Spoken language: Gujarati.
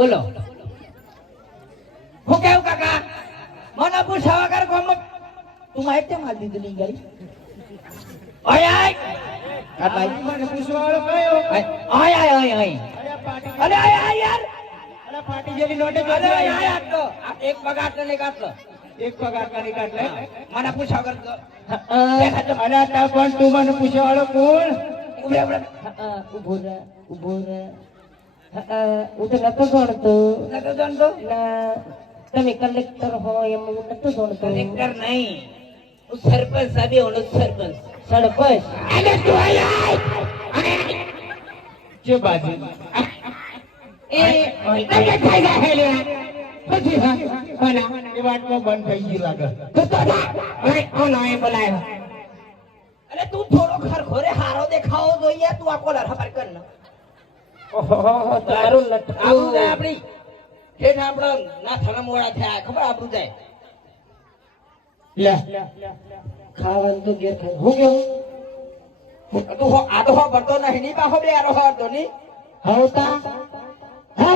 બોલો હું કેવું કાકા મને પૂછાવા કર કોમ તું માહિત કેમ હાલ દીધું નહીં ગાડી ઓય આય કાકા મને પૂછવાળો કયો આય આય આય આય અરે આય આય યાર અરે પાટી જેવી નોટે અરે આય આટલો એક પગાર તો નહીં કાટલો એક પગાર કરી કાટલે મને પૂછા કર અરે તા પણ તું મને પૂછવાળો કોણ ઉભરે ઉભો રે હું તો નતો જાણતો ના તમે કલેક્ટર હોય એમ હું નતો જાણતો કલેક્ટર નહીં હું સરપંચ સાબે હોનો સરપંચ અરે તું આય કે બાજી એ તમે થઈ ગયા હે લે પછી હા એ વાતમાં બંધ થઈ ગઈ લાગે તો અરે કોણ આય બોલાય અરે તું થોડો ખરખોરે હારો દેખાવો જોઈએ તું આ કોલર ખબર કર ને ઓહો તારું આબુ જાય આપણી ઠેઠ આપણા ના થણા મોડા થયા ખબર આબુ જાય લે ખાવાનું તો ઘેર ખાય હું કેવું તો આ તો હો બરતો નહીં ની બાહો બે આરો હો તો ની હવતા હા